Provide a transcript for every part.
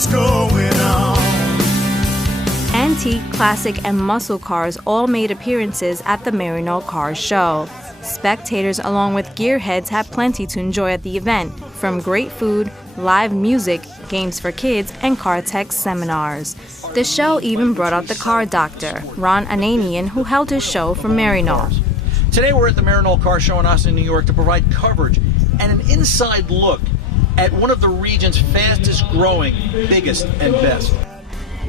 what's going on. Antique, classic, and muscle cars all made appearances at the Maryknoll Car Show. Spectators along with gearheads had plenty to enjoy at the event, from great food, live music, games for kids, and car tech seminars. The show even brought out the car doctor, Ron Ananian, who held his show from Maryknoll. Today we're at the Maryknoll Car Show in Ossining, New York to provide coverage and an inside look at one of the region's fastest growing, biggest, and best.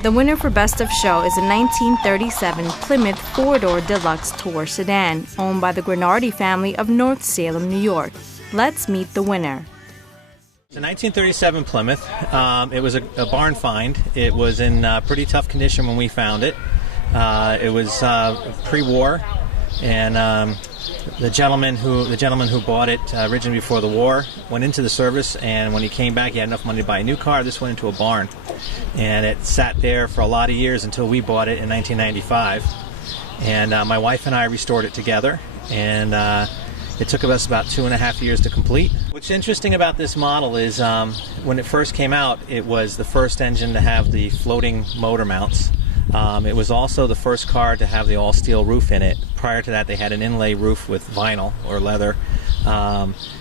The winner for Best of Show is a 1937 Plymouth four-door deluxe tour sedan owned by the Granardi family of North Salem, New York. Let's meet the winner. It's a 1937 Plymouth. It was a barn find. It was in pretty tough condition when we found it. It was pre-war, and the gentleman who bought it originally before the war went into the service, and when he came back, he had enough money to buy a new car. This went into a barn, and it sat there for a lot of years until we bought it in 1995. And my wife and I restored it together, and it took us about 2.5 years to complete. What's interesting about this model is when it first came out, it was the first engine to have the floating motor mounts. It was also the first car to have the all-steel roof in it. Prior to that, they had an inlay roof with vinyl or leather.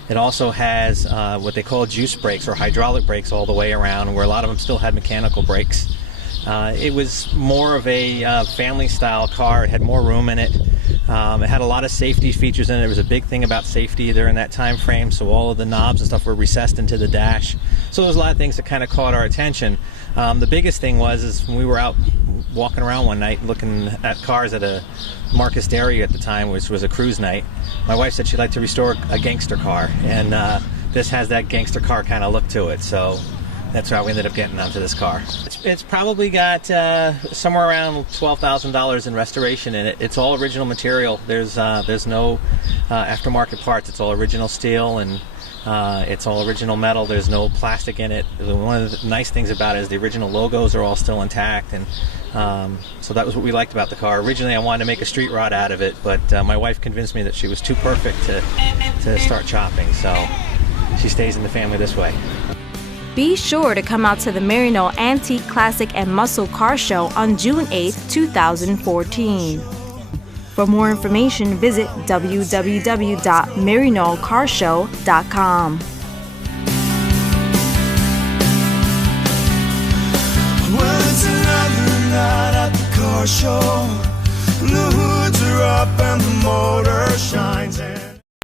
It also has what they call juice brakes or hydraulic brakes all the way around, where a lot of them still had mechanical brakes. It was more of a family-style car. It had more room in it. It had a lot of safety features in it. It was a big thing about safety during that time frame, so all of the knobs and stuff were recessed into the dash. So there was a lot of things that kind of caught our attention. The biggest thing was when we were out walking around one night looking at cars at a Marcus Dairy at the time, which was a cruise night. My wife said she'd like to restore a gangster car, and this has that gangster car kind of look to it, so that's how we ended up getting onto this car. It's probably got somewhere around $12,000 in restoration in it. It's all original material. There's no aftermarket parts. It's all original steel, and it's all original metal. There's no plastic in it. One of the nice things about it is the original logos are all still intact, and so that was what we liked about the car. Originally I wanted to make a street rod out of it, but my wife convinced me that she was too perfect to start chopping, so she stays in the family this way. Be sure to come out to the Maryknoll Antique, Classic, and Muscle Car Show on June 8, 2014. For more information, visit www.maryknollcarshow.com. Well, it's another night at the car show.